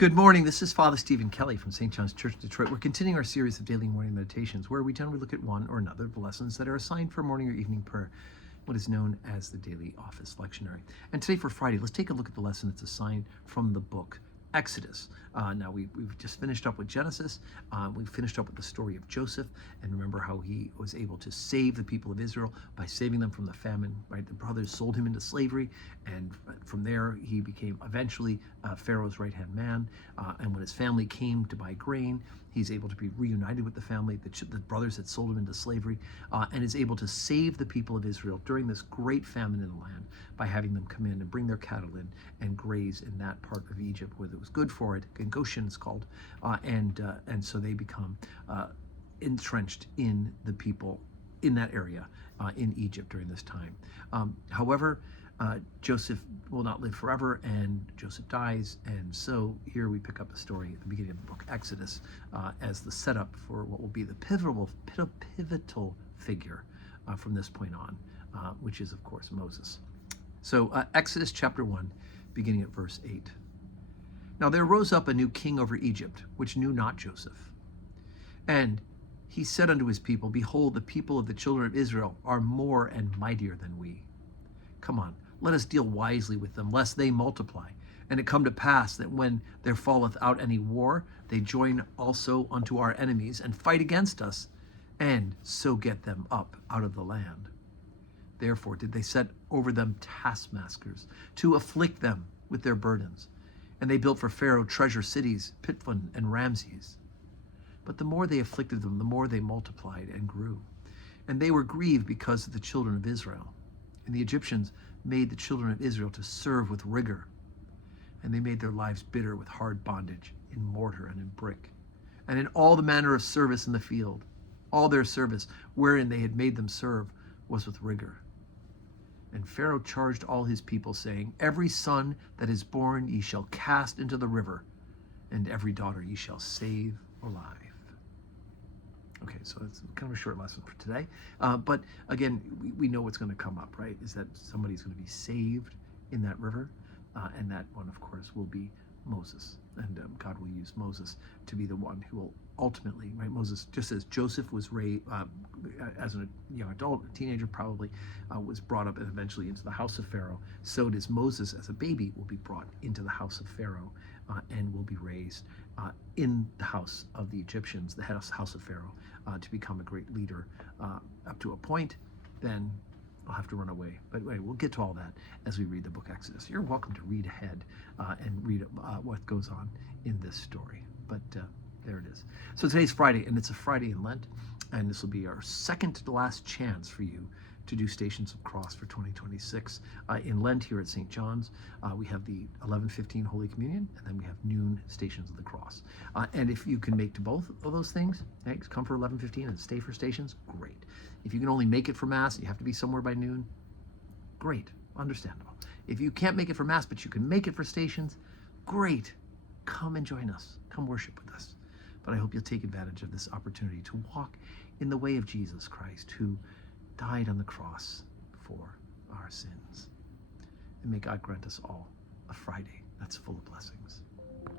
Good morning. This is Father Stephen Kelly from St. John's Church, Detroit. We're continuing our series of daily morning meditations where we generally look at one or another of the lessons that are assigned for morning or evening prayer, what is known as the daily office lectionary. And today for Friday, let's take a look at the lesson that's assigned from the book Exodus. Now we've just finished up with Genesis. We finished up with the story of Joseph, and remember how he was able to save the people of Israel by saving them from the famine. Right, the brothers sold him into slavery, and from there he became eventually Pharaoh's right-hand man. And when his family came to buy grain, he's able to be reunited with the family. The brothers had sold him into slavery, and is able to save the people of Israel during this great famine in the land by having them come in and bring their cattle in and graze in that part of Egypt where it was good for it. And Goshen it's called, and so they become entrenched in the people in that area in Egypt during this time. However, Joseph will not live forever, and Joseph dies, and so here we pick up a story at the beginning of the book Exodus as the setup for what will be the pivotal figure from this point on, which is of course Moses. So Exodus chapter 1, beginning at verse 8. Now there rose up a new king over Egypt, which knew not Joseph. And he said unto his people, Behold, the people of the children of Israel are more and mightier than we. Come on, let us deal wisely with them, lest they multiply. And it come to pass that when there falleth out any war, they join also unto our enemies, and fight against us, and so get them up out of the land. Therefore did they set over them taskmasters, to afflict them with their burdens. And they built for Pharaoh treasure cities, Pithom and Ramses. But the more they afflicted them, the more they multiplied and grew. And they were grieved because of the children of Israel. And the Egyptians made the children of Israel to serve with rigor. And they made their lives bitter with hard bondage in mortar and in brick, and in all the manner of service in the field. All their service, wherein they had made them serve, was with rigor. And Pharaoh charged all his people, saying, Every son that is born ye shall cast into the river, and every daughter ye shall save alive. Okay, so it's kind of a short lesson for today. But again, we know what's going to come up, right? Is that somebody's going to be saved in that river. And that one, of course, will be Moses. And God will use Moses to be the one who will ultimately, right? Moses, just as Joseph was raised as a young adult, a teenager probably, was brought up and eventually into the house of Pharaoh, so does Moses as a baby will be brought into the house of Pharaoh and will be raised in the house of the Egyptians, the house of Pharaoh, to become a great leader up to a point. Then I'll have to run away. But anyway, we'll get to all that as we read the book Exodus. You're welcome to read ahead and read what goes on in this story. But there it is. So today's Friday, and it's a Friday in Lent, and this will be our second to last chance for you to do Stations of Cross for 2026. In Lent here at St. John's, we have the 11:15 Holy Communion, and then we have noon Stations of the Cross. And if you can make to both of those things, come for 11:15 and stay for Stations, great. If you can only make it for Mass, you have to be somewhere by noon, great, understandable. If you can't make it for Mass, but you can make it for Stations, great. Come and join us. Come worship with us. But I hope you'll take advantage of this opportunity to walk in the way of Jesus Christ, who died on the cross for our sins. And may God grant us all a Friday that's full of blessings.